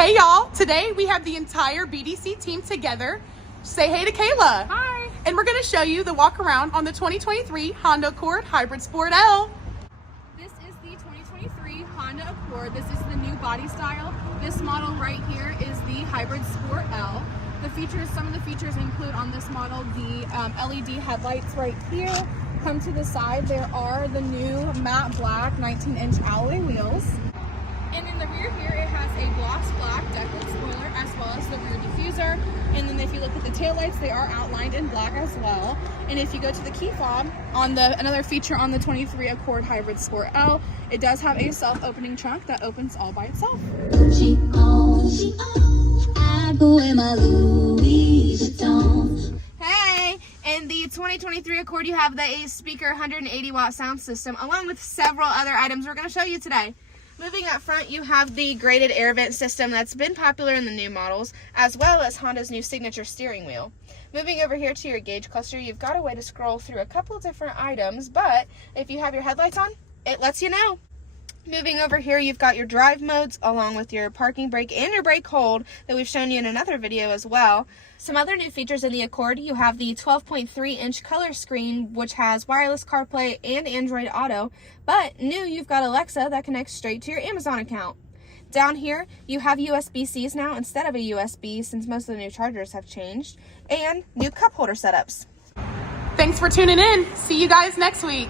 Hey y'all, today we have the entire BDC team together. Say hey to Kayla. Hi. And we're gonna show you the walk around on the 2023 Honda Accord Hybrid Sport L. This is the 2023 Honda Accord. This is the new body style. This model right here is the Hybrid Sport L. Some of the features include on this model the LED headlights right here. Come to the side, there are the new matte black 19-inch alloy wheels. And in the rear here, it has a gloss black decklit spoiler as well as the rear diffuser. And then if you look at the taillights, they are outlined in black as well. And if you go to the key fob, another feature on the 23 Accord Hybrid Sport L, it does have a self-opening trunk that opens all by itself. I go in my Louis Vuitton. Hey, in the 2023 Accord, you have the Ace speaker 180 watt sound system, along with several other items we're going to show you today. Moving up front, you have the graded air vent system that's been popular in the new models, as well as Honda's new signature steering wheel. Moving over here to your gauge cluster, you've got a way to scroll through a couple of different items, but if you have your headlights on, it lets you know. Moving over here, you've got your drive modes along with your parking brake and your brake hold that we've shown you in another video as well. Some other new features in the Accord, you have the 12.3-inch color screen, which has wireless CarPlay and Android Auto, but new, you've got Alexa that connects straight to your Amazon account. Down here, you have USB-Cs now instead of a USB since most of the new chargers have changed, and new cup holder setups. Thanks for tuning in. See you guys next week.